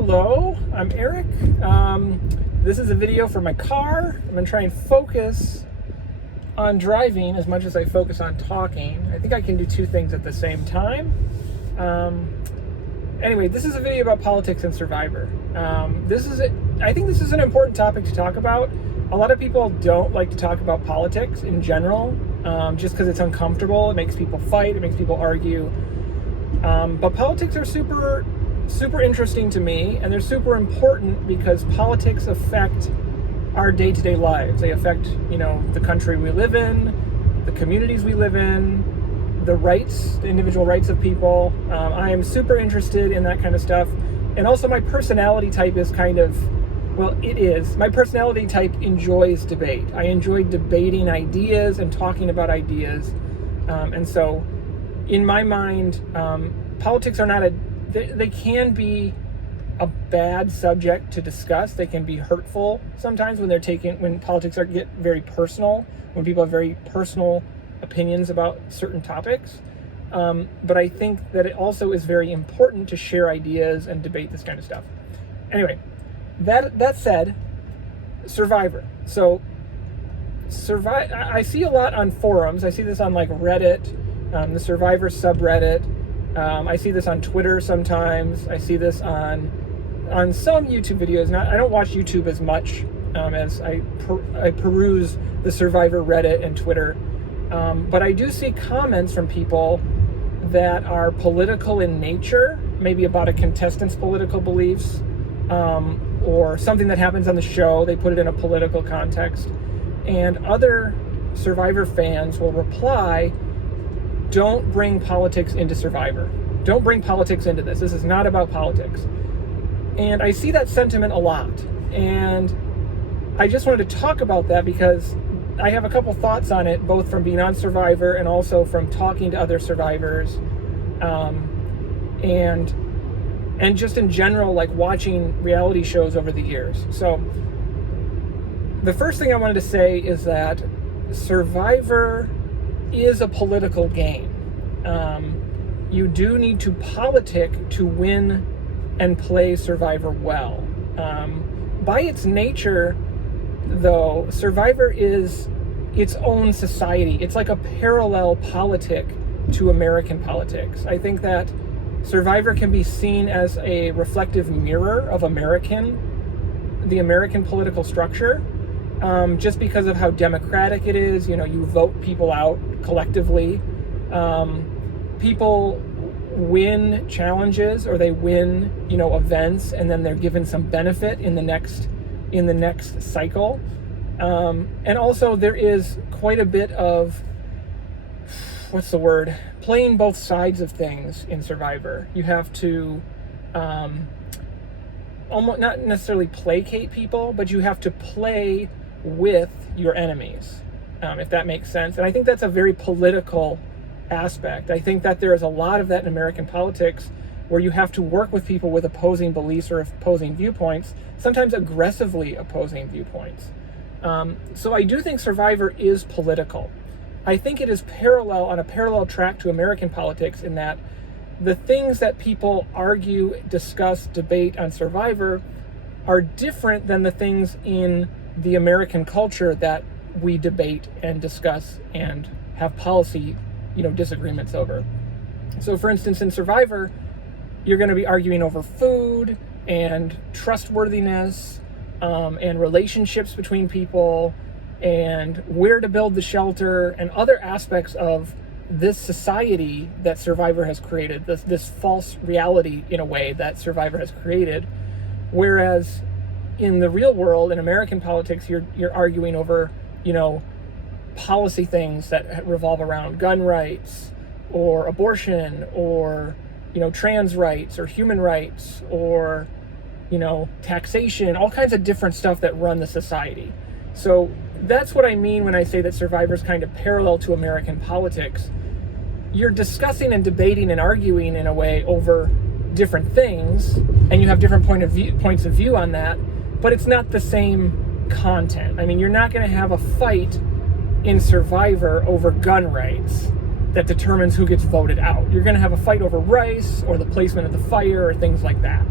Hello, I'm Erik. This is a video for my car. I'm going to try and focus on driving as much as I focus on talking. I think I can do two things at the same time. Anyway, this is a video about politics and Survivor. I think this is an important topic to talk about. A lot of people don't like to talk about politics in general, just because it's uncomfortable. It makes people fight. It makes people argue. But politics are super interesting to me, and they're super important because politics affect our day-to-day lives. They affect, the country we live in, the communities we live in, the individual rights of people. I am super interested in that kind of stuff. And also my personality type is my personality type enjoys debate. I enjoy debating ideas and talking about ideas. And so in my mind, politics are not they can be a bad subject to discuss. They can be hurtful sometimes when politics get very personal, when people have very personal opinions about certain topics. But I think that it also is very important to share ideas and debate this kind of stuff. Anyway, that said, Survivor. So I see a lot on forums. I see this on like Reddit, the Survivor subreddit. I see this on Twitter sometimes. I see this on some YouTube videos. I don't watch YouTube as much as I peruse the Survivor Reddit and Twitter. But I do see comments from people that are political in nature, maybe about a contestant's political beliefs, or something that happens on the show. They put it in a political context. And other Survivor fans will reply, "Don't bring politics into Survivor. Don't bring politics into this. This is not about politics." And I see that sentiment a lot. And I just wanted to talk about that because I have a couple thoughts on it, both from being on Survivor and also from talking to other survivors. And just in general, like watching reality shows over the years. So the first thing I wanted to say is that Survivor is a political game. You do need to politic to win and play Survivor well. By its nature, though, Survivor is its own society. It's like a parallel politic to American politics. I think that Survivor can be seen as a reflective mirror of the American political structure, just because of how democratic it is. You vote people out collectively. People win challenges, or they win, events, and then they're given some benefit in the next cycle. And also there is quite a bit of, playing both sides of things in Survivor. You have to almost not necessarily placate people, but you have to play with your enemies, if that makes sense. And I think that's a very political aspect. I think that there is a lot of that in American politics, where you have to work with people with opposing beliefs or opposing viewpoints, sometimes aggressively opposing viewpoints. So I do think Survivor is political. I think it is on a parallel track to American politics, in that the things that people argue, discuss, debate on Survivor are different than the things in the American culture that we debate and discuss and have policy disagreements over. So for instance, in Survivor, you're going to be arguing over food and trustworthiness, and relationships between people, and where to build the shelter, and other aspects of this society that Survivor has created, this false reality, in a way, that Survivor has created. Whereas in the real world, in American politics, you're arguing over, policy things that revolve around gun rights, or abortion, or trans rights, or human rights, or taxation, all kinds of different stuff that run the society. So that's what I mean when I say that Survivor is kind of parallel to American politics. You're discussing and debating and arguing in a way over different things, and you have different points of view on that, but it's not the same content. I mean, you're not going to have a fight in Survivor over gun rights that determines who gets voted out. You're going to have a fight over rice, or the placement of the fire, or things like that.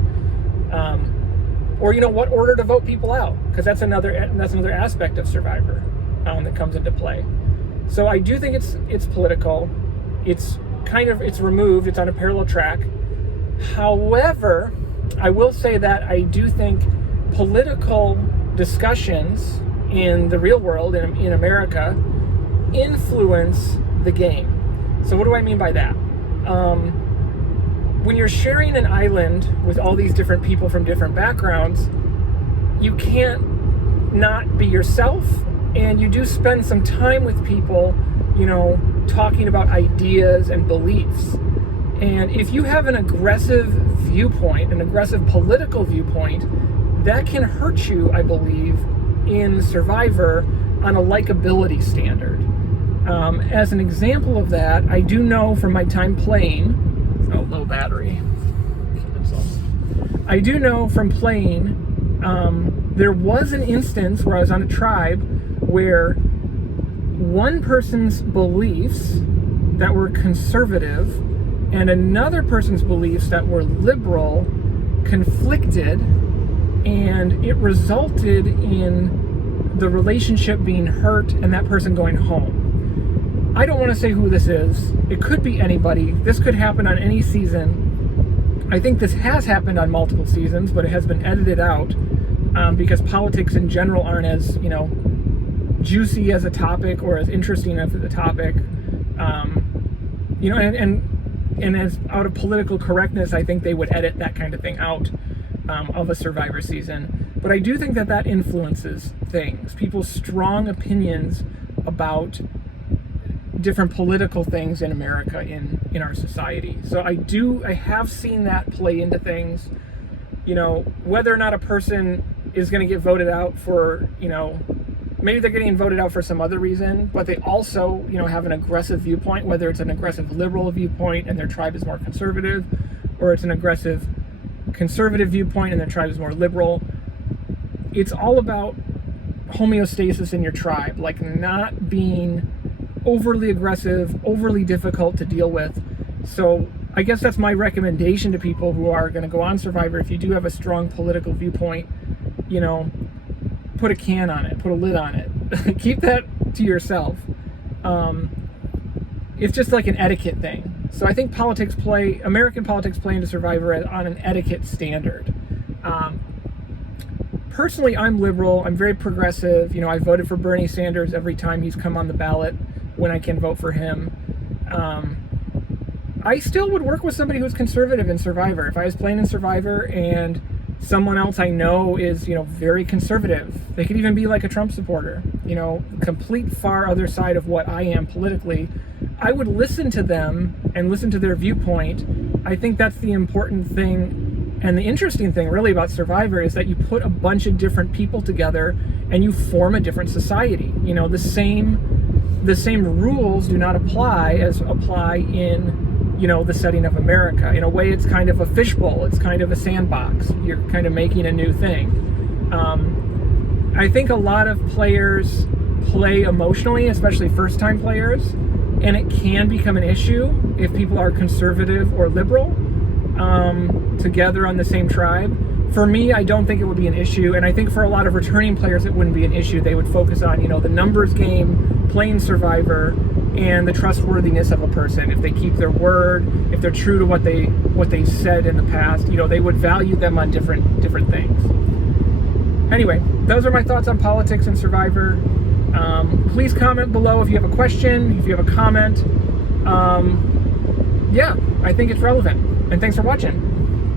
Or what order to vote people out, because that's another aspect of Survivor that comes into play. So I do think it's political. It's removed. It's on a parallel track. However, I will say that I do think political discussions in the real world, in America, influence the game. So what do I mean by that? When you're sharing an island with all these different people from different backgrounds, you can't not be yourself, and you do spend some time with people, talking about ideas and beliefs. And if you have an aggressive viewpoint, an aggressive political viewpoint, that can hurt you, I believe, in Survivor on a likability standard. As an example of that, I do know from my time playing, low battery. I do know from playing, there was an instance where I was on a tribe where one person's beliefs that were conservative and another person's beliefs that were liberal conflicted, and it resulted in the relationship being hurt and that person going home. I don't want to say who this is. It could be anybody. This could happen on any season. I think this has happened on multiple seasons, but it has been edited out because politics in general aren't as, juicy as a topic or as interesting as a topic. And as out of political correctness, I think they would edit that kind of thing out of a Survivor season. But I do think that influences things. People's strong opinions about different political things in America, in our society. So I have seen that play into things. Whether or not a person is going to get voted out for, maybe they're getting voted out for some other reason, but they also, have an aggressive viewpoint, whether it's an aggressive liberal viewpoint and their tribe is more conservative, or it's an aggressive conservative viewpoint and their tribe is more liberal. It's all about homeostasis in your tribe, like not being overly aggressive, overly difficult to deal with. So I guess that's my recommendation to people who are going to go on Survivor. If you do have a strong political viewpoint, put a can on it, put a lid on it. Keep that to yourself. It's just like an etiquette thing. So I think American politics play into Survivor on an etiquette standard. Personally, I'm liberal. I'm very progressive. I voted for Bernie Sanders every time he's come on the ballot when I can vote for him. I still would work with somebody who's conservative in Survivor. If I was playing in Survivor and someone else I know is, very conservative, they could even be like a Trump supporter, complete far other side of what I am politically, I would listen to them and listen to their viewpoint. I think that's the important thing. And the interesting thing really about Survivor is that you put a bunch of different people together and you form a different society. The same rules do not apply in the setting of America. In a way, it's kind of a fishbowl. It's kind of a sandbox. You're kind of making a new thing. I think a lot of players play emotionally, especially first-time players, and it can become an issue if people are conservative or liberal together on the same tribe. For me, I don't think it would be an issue, and I think for a lot of returning players, it wouldn't be an issue. They would focus on, the numbers game, playing Survivor, and the trustworthiness of a person. If they keep their word, if they're true to what they said in the past, they would value them on different thing. Anyway, those are my thoughts on politics and Survivor. Please comment below if you have a question, if you have a comment. Yeah, I think it's relevant. And thanks for watching.